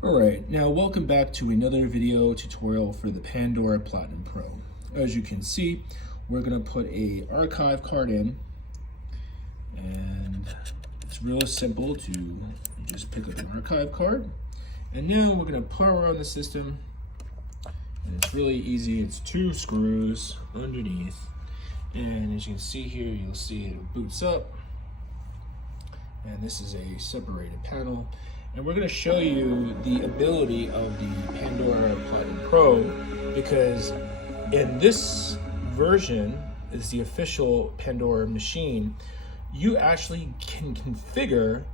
Alright, now welcome back to another video tutorial for the Pandora Platinum Pro. As you can see, we're going to put a archive card in, and it's real simple to just pick up an archive card. And now we're going to power on the system, and it's really easy. It's 2 screws underneath, and as you can see here, you'll see it boots up, and this is a separated panel. And we're going to show you the ability of the Pandora Platinum Pro, because in this version is the official Pandora machine. You actually can configure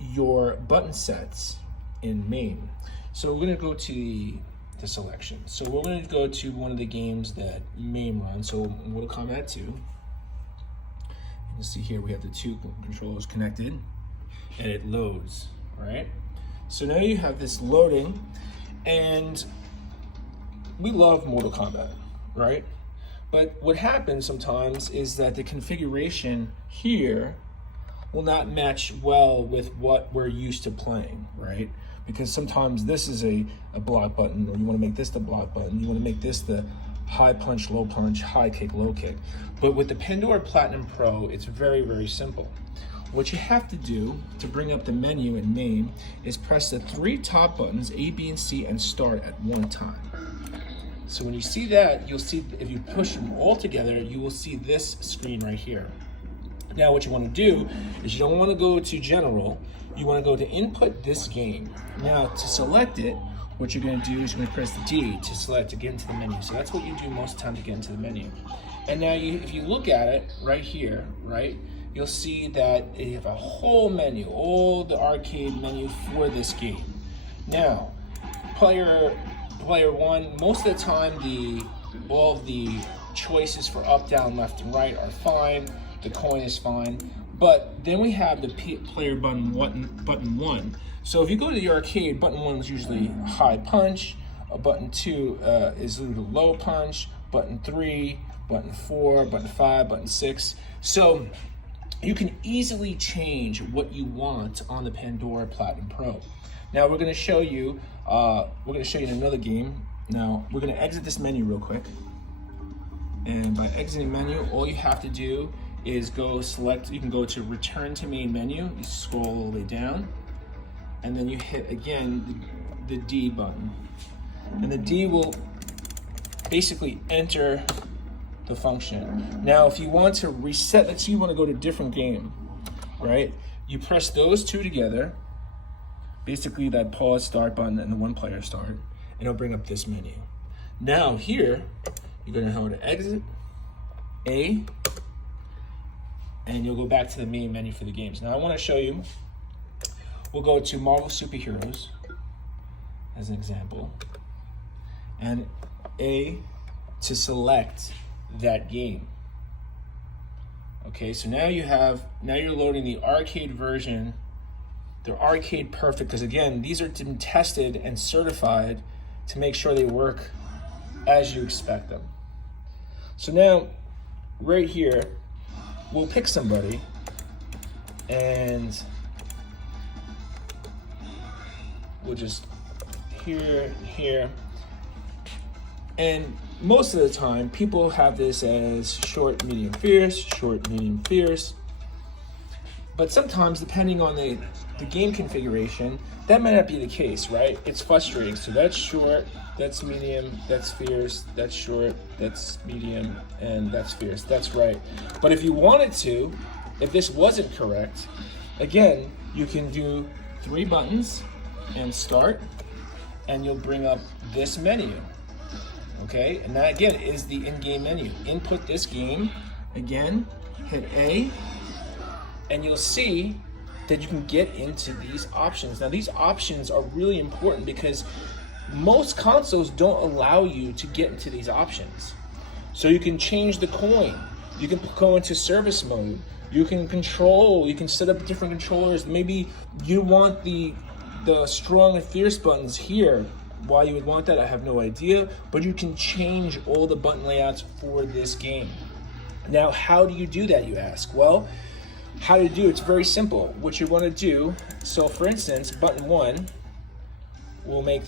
your button sets in Mame. So we're going to go to the selection. So we're going to go to one of the games that Mame runs. So we'll come at 2. You can see here we have the 2 controllers connected, and it loads. Right? So now you have this loading, and we love Mortal Kombat, right? But what happens sometimes is that the configuration here will not match well with what we're used to playing, right? Because sometimes this is a block button, or you want to make this the block button, you want to make this the high punch, high kick, low kick. But with the Pandora Platinum Pro, it's very, very simple. What you have to do to bring up the menu in Mame is press the 3 top buttons, A, B, and C, and start at one time. So when you see that, you'll see, if you push them all together, you will see this screen right here. Now what you want to do is you don't want to go to General, you want to go to Input this game. Now to select it, what you're going to do is you're going to press the D to select to get into the menu. So that's what you do most of the time to get into the menu. And now if you look at it right here, right, you'll see that you have a whole menu, all the arcade menu for this game. Now, player 1, most of the time all of the choices for up, down, left, and right are fine. The coin is fine. But then we have the player button 1. So if you go to the arcade, button 1 is usually high punch, button 2 is a little low punch, button 3, button 4, button 5, button 6. So you can easily change what you want on the Pandora Platinum Pro. Now we're going to show you. In another game. Now we're going to exit this menu real quick. And by exiting menu, all you have to do is go select. You can go to Return to Main Menu. You scroll all the way down, and then you hit again the D button, and the D will basically enter the function. Now if you want to reset, let's say you want to go to a different game, right? You press those 2 together, basically that pause start button and the 1 player start, and it'll bring up this menu. Now here, you're going to know how to exit, A, and you'll go back to the main menu for the games. Now I want to show you, we'll go to Marvel Superheroes as an example, and A to select that game. Okay, so now you're loading the arcade version. They're arcade perfect, because again, these are been tested and certified to make sure they work as you expect them. So now, right here, we'll pick somebody, and we'll just here. And most of the time, people have this as short, medium, fierce. But sometimes, depending on the game configuration, that might not be the case, right? It's frustrating. So that's short, that's medium, that's fierce, that's short, that's medium, and that's fierce. That's right. But if you wanted to, if this wasn't correct, again, you can do 3 buttons and start, and you'll bring up this menu. Okay, and that again is the in-game menu. Input this game, again, hit A, and you'll see that you can get into these options. Now these options are really important because most consoles don't allow you to get into these options. So you can change the coin, you can go into service mode, you can set up different controllers. Maybe you want the strong and fierce buttons here. Why you would want that, I have no idea, but you can change all the button layouts for this game. Now, how do you do that, you ask? Well, how to do it's very simple. What you want to do, so for instance, button 1, we'll make,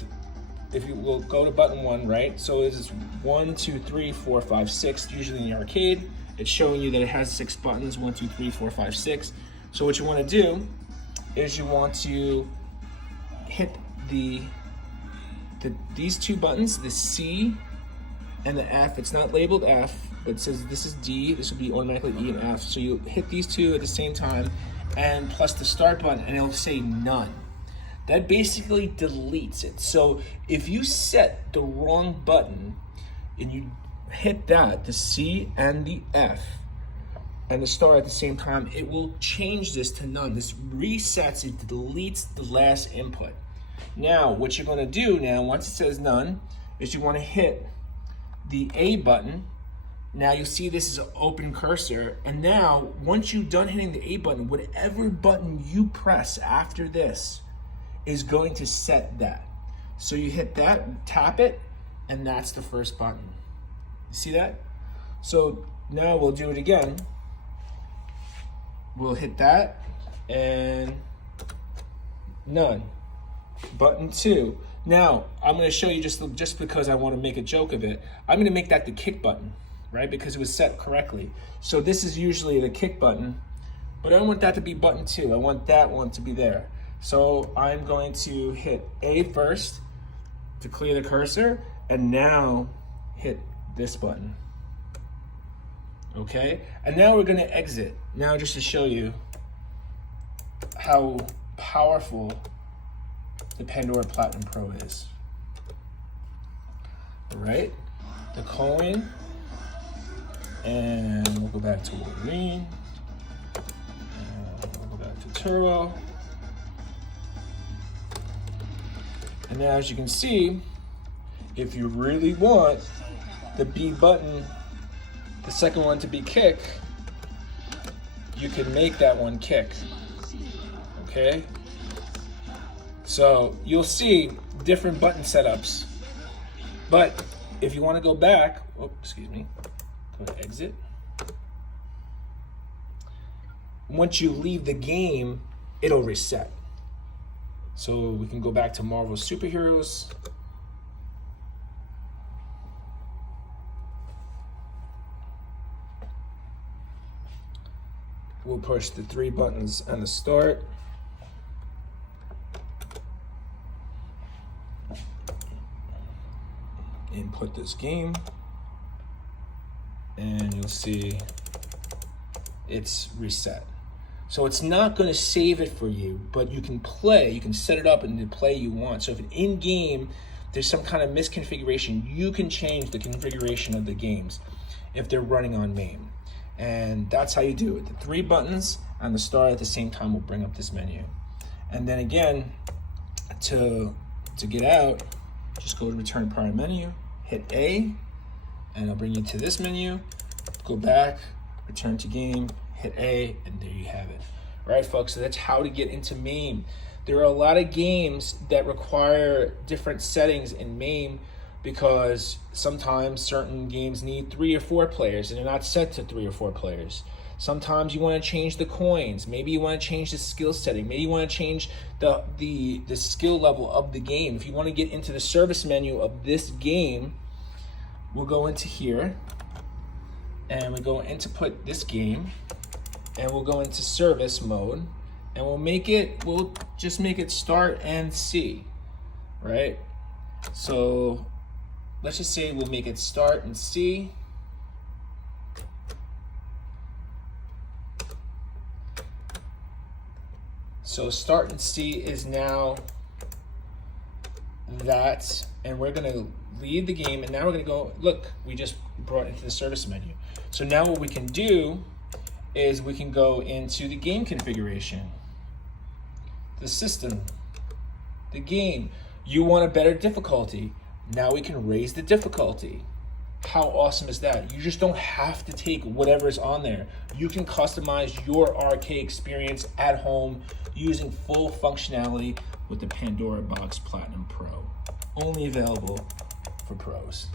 if you will go to button 1, right? So it's 1, 2, 3, 4, 5, 6. Usually in the arcade, it's showing you that it has 6 buttons, 1, 2, 3, 4, 5, 6. So what you want to do is you want to hit these 2 buttons, the C and the F. It's not labeled F, but it says this is D. This will be automatically E and F. So you hit these 2 at the same time, and plus the start button, and it'll say none. That basically deletes it. So if you set the wrong button and you hit that, the C and the F, and the star at the same time, it will change this to none. This resets, it deletes the last input. Now, what you're gonna do now, once it says none, is you wanna hit the A button. Now you'll see this is an open cursor, and now, once you're done hitting the A button, whatever button you press after this is going to set that. So you hit that, tap it, and that's the first button. You see that? So now we'll do it again. We'll hit that, and none. Button 2. Now, I'm gonna show you just because I wanna make a joke of it, I'm gonna make that the kick button, right? Because it was set correctly. So this is usually the kick button, but I don't want that to be button 2. I want that one to be there. So I'm going to hit A first to clear the cursor, and now hit this button. Okay, and now we're gonna exit. Now just to show you how powerful the Pandora Platinum Pro is. All right, the coin, and we'll go back to Wolverine, and we'll go back to Turbo. And now as you can see, if you really want the B button, the second one to be kick, you can make that one kick, okay? So you'll see different button setups, but if you want to go back, oh, excuse me, go to exit. Once you leave the game, it'll reset. So we can go back to Marvel Superheroes. We'll push the 3 buttons and the start. Input this game, and you'll see it's reset. So it's not going to save it for you, but you can play, you can set it up and the play you want. So if in game there's some kind of misconfiguration, you can change the configuration of the games if they're running on Mame. And that's how you do it. The 3 buttons and the star at the same time will bring up this menu. And then again, to get out, just go to return prior menu, hit A, and it'll bring you to this menu. Go back, return to game, hit A, and there you have it. All right, folks, so that's how to get into Mame. There are a lot of games that require different settings in Mame because sometimes certain games need 3 or 4 players and they're not set to 3 or 4 players. Sometimes you want to change the coins. Maybe you want to change the skill setting. Maybe you want to change the skill level of the game. If you want to get into the service menu of this game, we'll go into here and we go into put this game, and we'll go into service mode, and we'll just make it start and C, right? So let's just say we'll make it start and C. So start and C is now that, and we're gonna leave the game, and now we're gonna go, look, we just brought into the service menu. So now what we can do is we can go into the game configuration, the system, the game. You want a better difficulty. Now we can raise the difficulty. How awesome is that? You just don't have to take whatever is on there. You can customize your arcade experience at home using full functionality with the Pandora Box Platinum Pro. Only available for pros.